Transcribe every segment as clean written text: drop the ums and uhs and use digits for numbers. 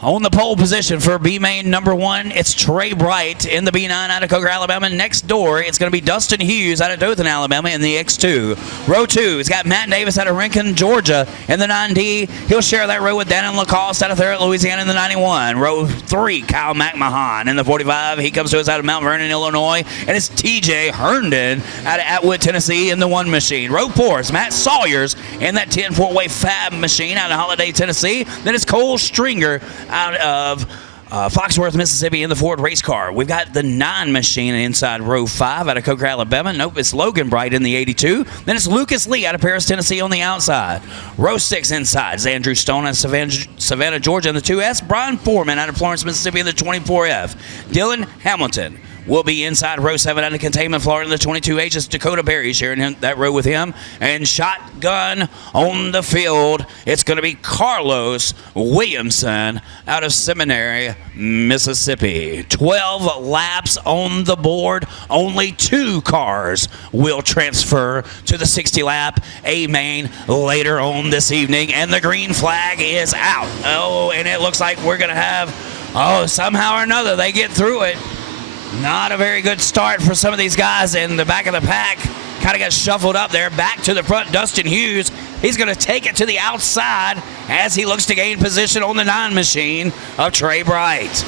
On the pole position for B main number 1, it's Trey Bright in the B9 out of Coker, Alabama. Next door, it's going to be Dustin Hughes out of Dothan, Alabama in the X2. Row 2, it's got Matt Davis out of Rincon, Georgia in the 9D. He'll share that row with Dannon Lacoste out of Thurrock, Louisiana in the 91. Row 3, Kyle McMahon in the 45. He comes to us out of Mount Vernon, Illinois. And it's TJ Herndon out of Atwood, Tennessee in the 1 machine. Row 4 is Matt Sawyers in that 10 4-way Fab machine out of Holiday, Tennessee. Then it's Cole Stringer out of Foxworth, Mississippi in the Ford race car. We've got the 9 machine inside row 5 out of Coker, Alabama. Nope, it's Logan Bright in the 82. Then it's Lucas Lee out of Paris, Tennessee on the outside. Row 6 inside is Andrew Stone out of Savannah, Georgia in the 2S. Brian Foreman out of Florence, Mississippi in the 24F. Dylan Hamilton will be inside row 7 out of Containment, Florida in the 22H. It's Dakota Berry sharing that row with him. And shotgun on the field, it's going to be Carlos Williamson out of Seminary, Mississippi. 12 laps on the board. Only 2 cars will transfer to the 60-lap A-main later on this evening. And the green flag is out. Oh, and it looks like we're going to have, somehow or another, they get through it. Not a very good start for some of these guys in the back of the pack. Kind of got shuffled up there. Back to the front, Dustin Hughes. He's going to take it to the outside as he looks to gain position on the 9 machine of Trey Bright.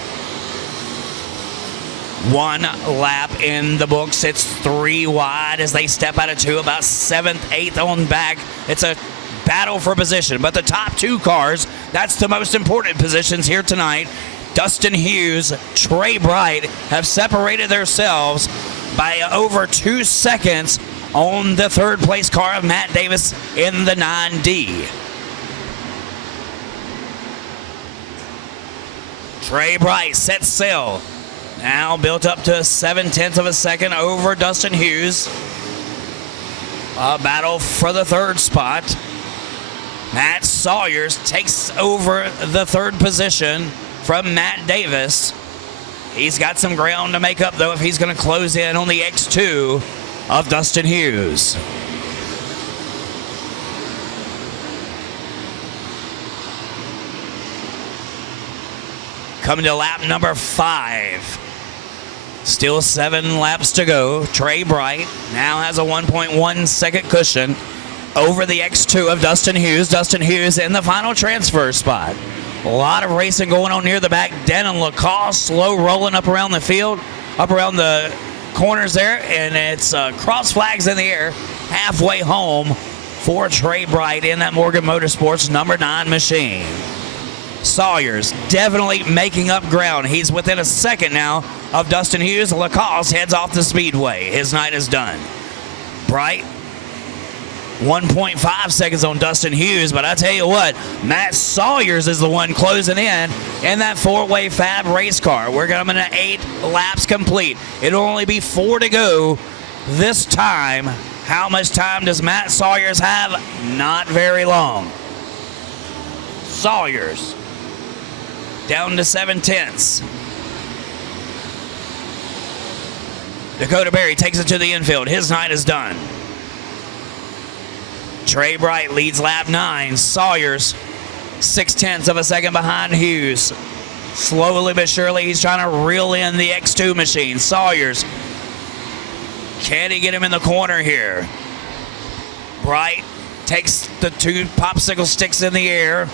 1 lap in the books. It's 3 wide as they step out of 2, about 7th, 8th on back. It's a battle for position, but the top 2 cars, that's the most important positions here tonight. Dustin Hughes, Trey Bright have separated themselves by over 2 seconds on the 3rd place car of Matt Davis in the 9D. Trey Bright sets sail. Now built up to 7/10 of a second over Dustin Hughes. A battle for the 3rd spot. Matt Sawyers takes over the 3rd position from Matt Davis. He's got some ground to make up, though, if he's going to close in on the X2 of Dustin Hughes. Coming to lap number 5. Still 7 laps to go. Trey Bright now has a 1.1 second cushion over the X2 of Dustin Hughes. Dustin Hughes in the final transfer spot. A lot of racing going on near the back. Dannon Lacoste slow rolling up around the field, up around the corners there, and it's cross flags in the air halfway home for Trey Bright in that Morgan Motorsports number 9 machine. Sawyers definitely making up ground. He's within a second now of Dustin Hughes. Lacoste heads off the speedway. His night is done. Bright 1.5 seconds on Dustin Hughes, but I tell you what, Matt Sawyers is the one closing in that 4-way Fab race car. We're coming to 8 laps complete. It'll only be 4 to go this time. How much time does Matt Sawyers have? Not very long. Sawyers down to 7/10. Dakota Berry takes it to the infield. His night is done. Trey Bright leads lap 9. Sawyers 0.6 of a second behind Hughes. Slowly but surely, he's trying to reel in the X2 machine. Sawyers, can he get him in the corner here? Bright takes the 2 popsicle sticks in the air.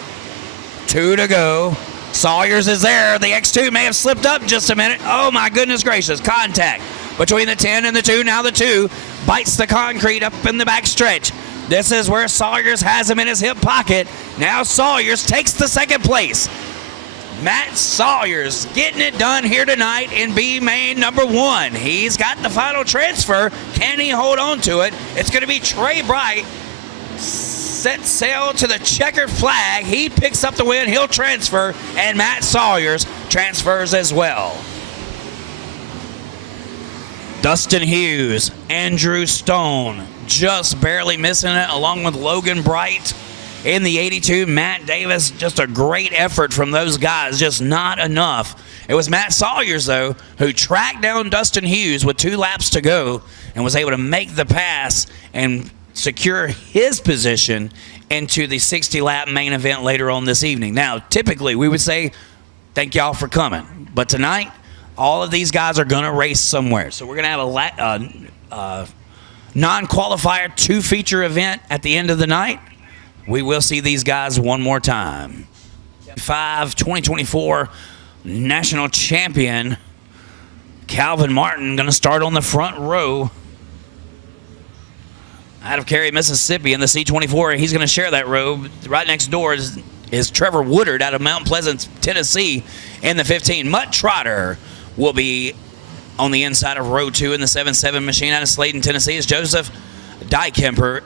2 to go. Sawyers is there. The X2 may have slipped up just a minute. Oh my goodness gracious. Contact between the 10 and the 2. Now the 2 bites the concrete up in the back stretch. This is where Sawyers has him in his hip pocket. Now Sawyers takes the 2nd place. Matt Sawyers getting it done here tonight in B main number 1. He's got the final transfer. Can he hold on to it? It's going to be Trey Bright. Set sail to the checkered flag. He picks up the win. He'll transfer. And Matt Sawyers transfers as well. Dustin Hughes, Andrew Stone, just barely missing it, along with Logan Bright in the 82. Matt Davis, just a great effort from those guys, just not enough. It was Matt Sawyers, though, who tracked down Dustin Hughes with 2 laps to go and was able to make the pass and secure his position into the 60-lap main event later on this evening. Now, typically, we would say thank y'all for coming. But tonight, all of these guys are going to race somewhere. So we're going to have a non-qualifier 2-feature event at the end of the night. We will see these guys one more time. 2024 national champion Calvin Martin going to start on the front row out of Cary, Mississippi in the C24. He's going to share that row. Right next door is Trevor Woodard out of Mount Pleasant, Tennessee in the 15. Mutt Trotter will be on the inside of row 2 in the 7-7 machine out of Sladen, Tennessee. Is Joseph Dykemper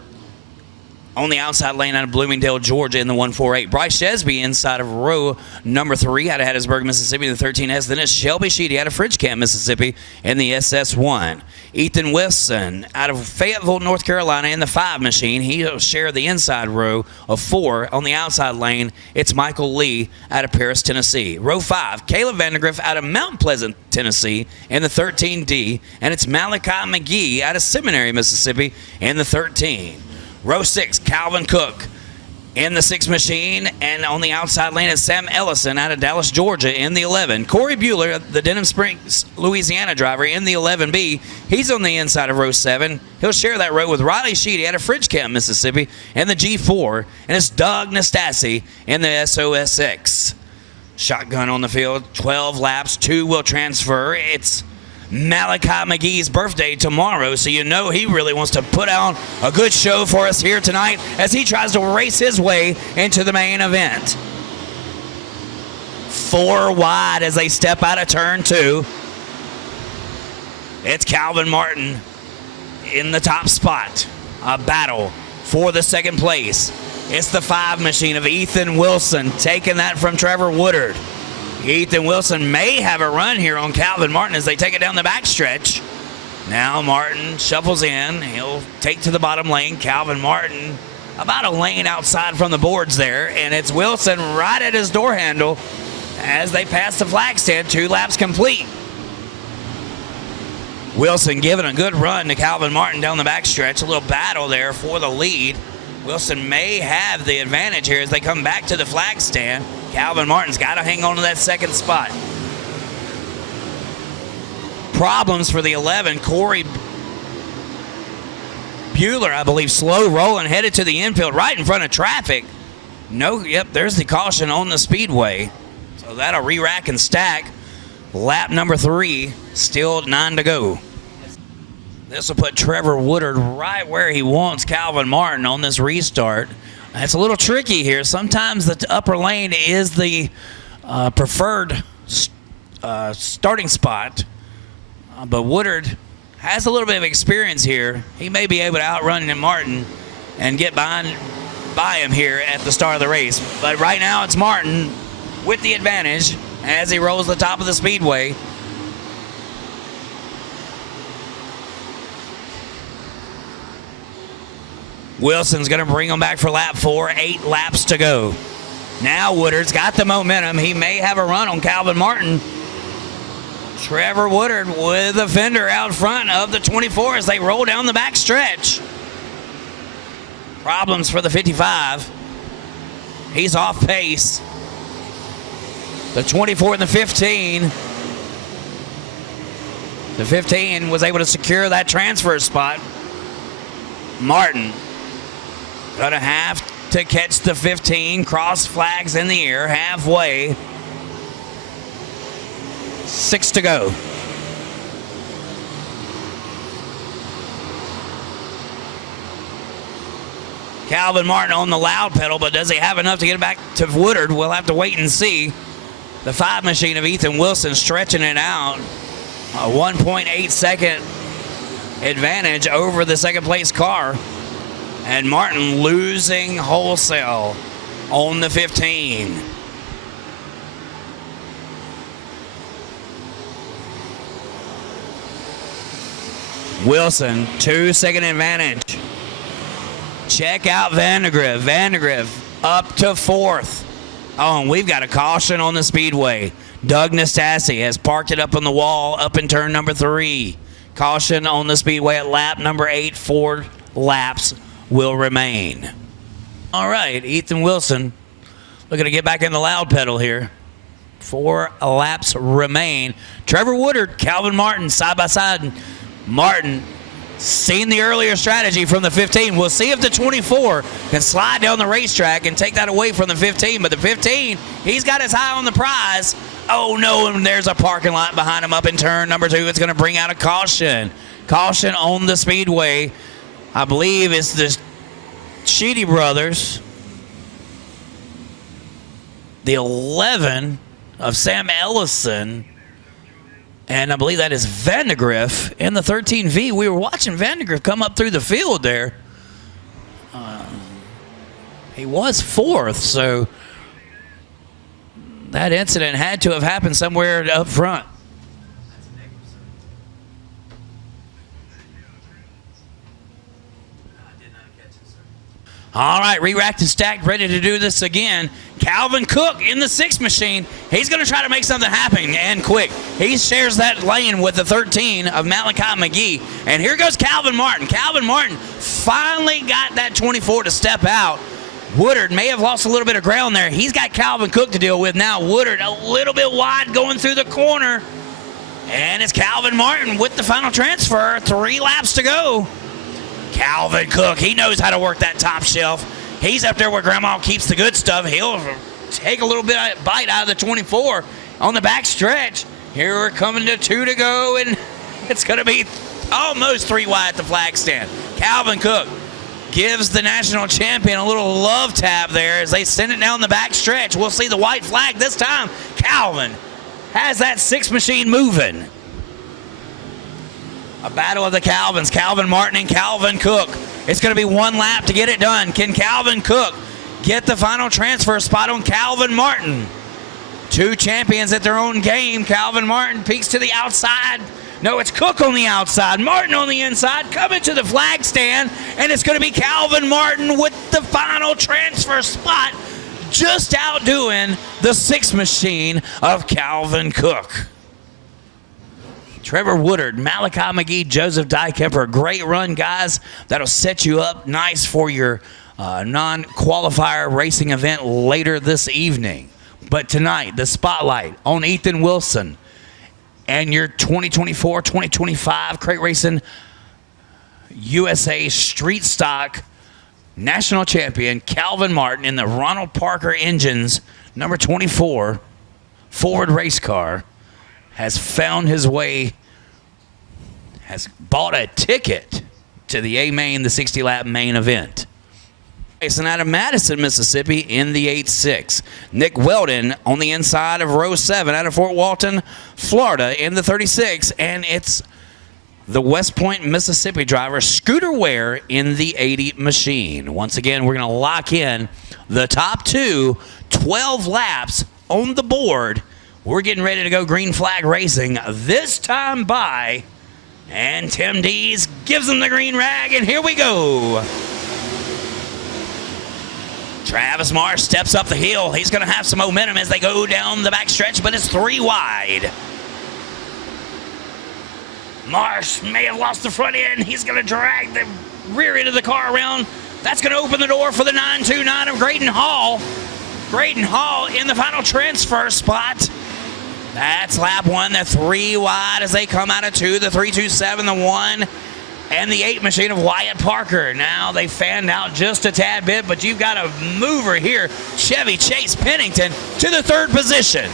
on the outside lane out of Bloomingdale, Georgia in the 148. Bryce Shesby inside of row number 3 out of Hattiesburg, Mississippi in the 13S. Then it's Shelby Sheedy out of Fridge Camp, Mississippi in the SS1. Ethan Wilson out of Fayetteville, North Carolina in the 5 machine. He'll share the inside row of 4. On the outside lane, it's Michael Lee out of Paris, Tennessee. Row 5, Caleb Vandergriff out of Mount Pleasant, Tennessee in the 13D. And it's Malachi McGee out of Seminary, Mississippi in the 13. Row 6, Calvin Cook in the 6 machine, and on the outside lane is Sam Ellison out of Dallas, Georgia in the 11. Corey Bueller, the Denham Springs, Louisiana driver in the 11B. He's on the inside of row 7. He'll share that row with Riley Sheedy out of Fridge Camp, Mississippi in the G4, and it's Doug Nastasi in the SOSX. Shotgun on the field, 12 laps, 2 will transfer. It's Malachi McGee's birthday tomorrow, so you know he really wants to put on a good show for us here tonight as he tries to race his way into the main event. 4 wide as they step out of turn 2. It's Calvin Martin in the top spot. A battle for the second place. It's the 5 machine of Ethan Wilson taking that from Trevor Woodard. Ethan Wilson may have a run here on Calvin Martin as they take it down the backstretch. Now Martin shuffles in. He'll take to the bottom lane. Calvin Martin about a lane outside from the boards there. And it's Wilson right at his door handle as they pass the flag stand. 2 laps complete. Wilson giving a good run to Calvin Martin down the backstretch. A little battle there for the lead. Wilson may have the advantage here as they come back to the flag stand. Calvin Martin's got to hang on to that second spot. Problems for the 11. Corey Bueller, I believe, slow rolling, headed to the infield right in front of traffic. No, yep, there's the caution on the speedway. So that'll re-rack and stack. Lap number 3, still 9 to go. This will put Trevor Woodard right where he wants Calvin Martin on this restart. It's a little tricky here. Sometimes the upper lane is the preferred starting spot, but Woodard has a little bit of experience here. He may be able to outrun Martin and get by him here at the start of the race. But right now it's Martin with the advantage as he rolls the top of the speedway. Wilson's going to bring him back for lap 4, 8 laps to go. Now Woodard's got the momentum. He may have a run on Calvin Martin. Trevor Woodard with a fender out front of the 24 as they roll down the back stretch. Problems for the 55. He's off pace. The 24 and the 15. The 15 was able to secure that transfer spot. Martin gonna have to catch the 15. Cross flags in the air halfway. 6 to go. Calvin Martin on the loud pedal, but does he have enough to get it back to Woodard? We'll have to wait and see. The 5 machine of Ethan Wilson stretching it out. A 1.8 second advantage over the second place car. And Martin losing wholesale on the 15. Wilson, 2-second advantage. Check out Vandergriff. Vandergriff up to 4th. Oh, and we've got a caution on the speedway. Doug Nastasi has parked it up on the wall up in turn number 3. Caution on the speedway at lap number 8. 4 laps will remain. All right, Ethan Wilson looking to get back in the loud pedal here. 4 laps remain. Trevor Woodard, Calvin Martin, side by side. Martin seen the earlier strategy from the 15. We'll see if the 24 can slide down the racetrack and take that away from the 15. But the 15, he's got his eye on the prize. Oh, no, and there's a parking lot behind him up in turn number 2. It's going to bring out a caution. Caution on the speedway. I believe it's the Sheedy brothers. The 11 of Sam Ellison. And I believe that is Vandegrift in the 13V. We were watching Vandegrift come up through the field there. He was 4th, so that incident had to have happened somewhere up front. All right, re-racked and stacked, ready to do this again. Calvin Cook in the 6 machine. He's going to try to make something happen, and quick. He shares that lane with the 13 of Malachi McGee. And here goes Calvin Martin. Calvin Martin finally got that 24 to step out. Woodard may have lost a little bit of ground there. He's got Calvin Cook to deal with now. Woodard a little bit wide going through the corner. And it's Calvin Martin with the final transfer. 3 laps to go. Calvin Cook, he knows how to work that top shelf. He's up there where Grandma keeps the good stuff. He'll take a little bit of bite out of the 24 on the back stretch. Here we're coming to 2 to go, and it's going to be almost 3 wide at the flag stand. Calvin Cook gives the national champion a little love tap there as they send it down the back stretch. We'll see the white flag this time. Calvin has that 6 machine moving. A battle of the Calvins, Calvin Martin and Calvin Cook. It's going to be 1 lap to get it done. Can Calvin Cook get the final transfer spot on Calvin Martin? 2 champions at their own game. Calvin Martin peeks to the outside. No, it's Cook on the outside, Martin on the inside, coming to the flag stand, and it's going to be Calvin Martin with the final transfer spot, just outdoing the 6 machine of Calvin Cook. Trevor Woodard, Malachi McGee, Joseph Dykemper. Great run, guys. That'll set you up nice for your non-qualifier racing event later this evening. But tonight, the spotlight on Ethan Wilson and your 2024-2025 Crate Racing USA Street Stock National Champion, Calvin Martin, in the Ronald Parker Engines, number 24, Ford race car, has found his way, has bought a ticket to the A-Main, the 60-lap main event. Racing out of Madison, Mississippi in the 8-6. Nick Weldon on the inside of row 7 out of Fort Walton, Florida in the 36. And it's the West Point, Mississippi driver, Scooter Ware in the 80 machine. Once again, we're going to lock in the top 2, 12 laps on the board. We're getting ready to go green flag racing this time by, and Tim Dees gives them the green rag, and here we go. Travis Marsh steps up the hill. He's going to have some momentum as they go down the back stretch, but it's 3 wide. Marsh may have lost the front end. He's going to drag the rear end of the car around. That's going to open the door for the 929 of Graydon Hall. Graydon Hall in the final transfer spot. That's lap 1. They're 3 wide as they come out of 2. The 327, the 1, and the 8 machine of Wyatt Parker. Now they fanned out just a tad bit, but you've got a mover here. Chevy Chase Pennington to the 3rd position.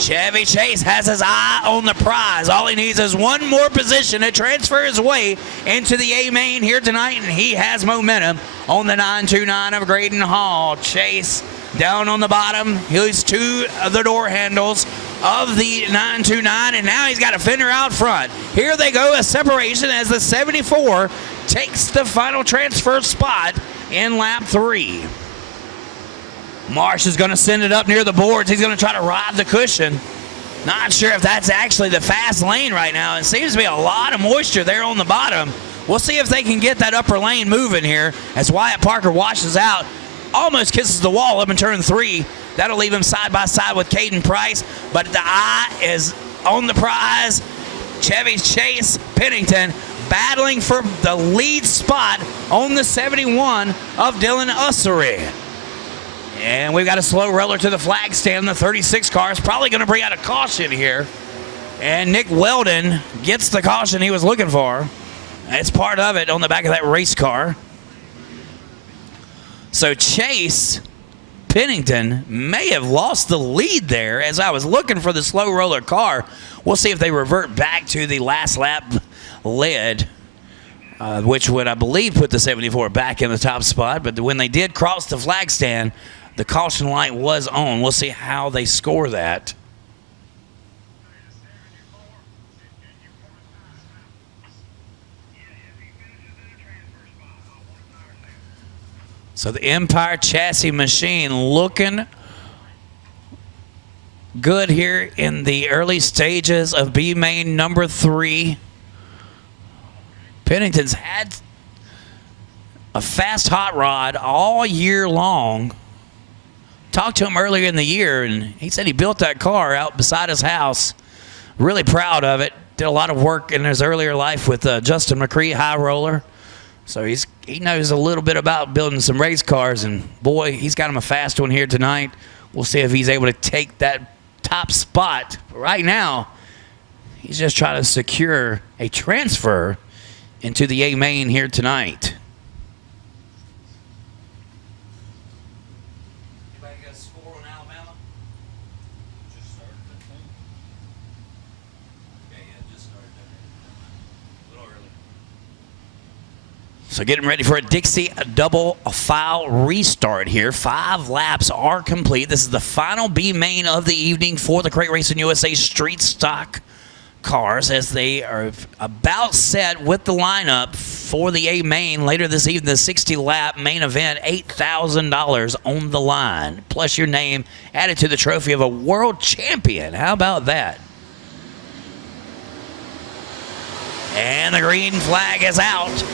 Chevy Chase has his eye on the prize. All he needs is 1 more position to transfer his way into the A-Main here tonight, and he has momentum on the 929 of Graydon Hall. Chase down on the bottom. He's to the door handles of the 929, and now he's got a fender out front. Here they go, a separation as the 74 takes the final transfer spot in lap 3. Marsh is going to send it up near the boards. He's going to try to ride the cushion. Not sure if that's actually the fast lane right now. It seems to be a lot of moisture there on the bottom. We'll see if they can get that upper lane moving here as Wyatt Parker washes out. Almost kisses the wall up in turn 3. That'll leave him side by side with Caden Price, but the eye is on the prize. Chevy Chase Pennington battling for the lead spot on the 71 of Dylan Ussery. And we've got a slow roller to the flag stand. The 36 car is probably going to bring out a caution here. And Nick Weldon gets the caution he was looking for. It's part of it on the back of that race car. So Chase Pennington may have lost the lead there as I was looking for the slow roller car. We'll see if they revert back to the last lap lead, which would, I believe, put the 74 back in the top spot. But when they did cross the flag stand, the caution light was on. We'll see how they score that. So the Empire Chassis Machine looking good here in the early stages of B main number 3. Pennington's had a fast hot rod all year long. Talked to him earlier in the year, and he said he built that car out beside his house. Really proud of it. Did a lot of work in his earlier life with Justin McCree, high roller. So he knows a little bit about building some race cars, and boy, he's got him a fast one here tonight. We'll see if he's able to take that top spot. But right now, he's just trying to secure a transfer into the A main here tonight. Anybody got a score on Alabama? Just started the thing. Okay, yeah, just started that. A little early. So getting ready for a Dixie double file restart here. 5 laps are complete. This is the final B main of the evening for the Crate Racing USA Street Stock cars as they are about set with the lineup for the A main later this evening. The 60 lap main event, $8,000 on the line, plus your name added to the trophy of a world champion. How about that? And the green flag is out.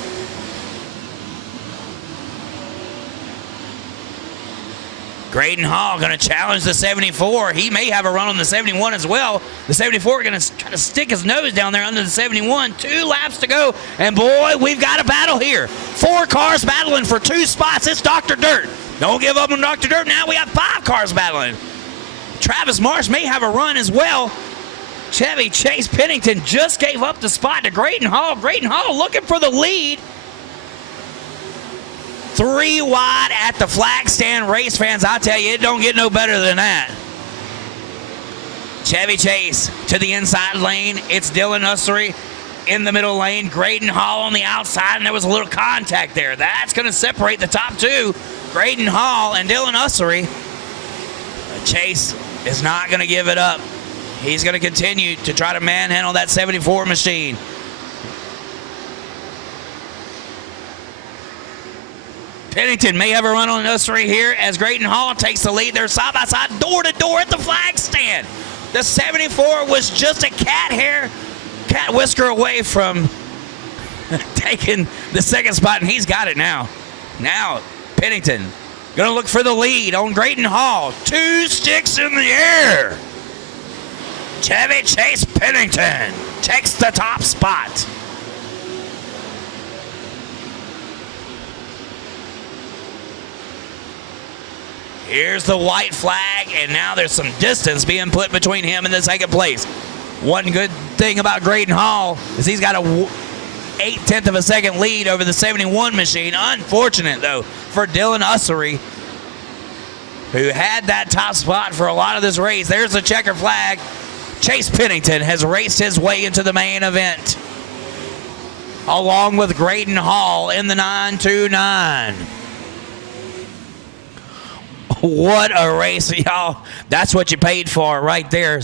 Graydon Hall going to challenge the 74. He may have a run on the 71 as well. The 74 going to try to stick his nose down there under the 71. 2 laps to go. And boy, we've got a battle here. 4 cars battling for 2 spots. It's Dr. Dirt. Don't give up on Dr. Dirt. Now we got 5 cars battling. Travis Marsh may have a run as well. Chevy Chase Pennington just gave up the spot to Graydon Hall. Graydon Hall looking for the lead. 3 wide at the flag stand. Race fans, I tell you, it don't get no better than that. Chevy Chase to the inside lane. It's Dylan Ussery in the middle lane. Graydon Hall on the outside, and there was a little contact there. That's going to separate the top 2. Graydon Hall and Dylan Ussery. Chase is not going to give it up. He's going to continue to try to manhandle that 74 machine. Pennington may have a run on Ussery here as Graydon Hall takes the lead. They're side by side, door to door at the flag stand. The 74 was just a cat whisker away from taking the second spot, and he's got it now. Now, Pennington going to look for the lead on Graydon Hall. 2 sticks in the air. Chevy Chase Pennington takes the top spot. Here's the white flag, and now there's some distance being put between him and the second place. One good thing about Graydon Hall is he's got a 0.8 of a second lead over the 71 machine. Unfortunate, though, for Dylan Ussery, who had that top spot for a lot of this race. There's the checker flag. Chase Pennington has raced his way into the main event, along with Graydon Hall in the 929. What a race, y'all. That's what you paid for right there.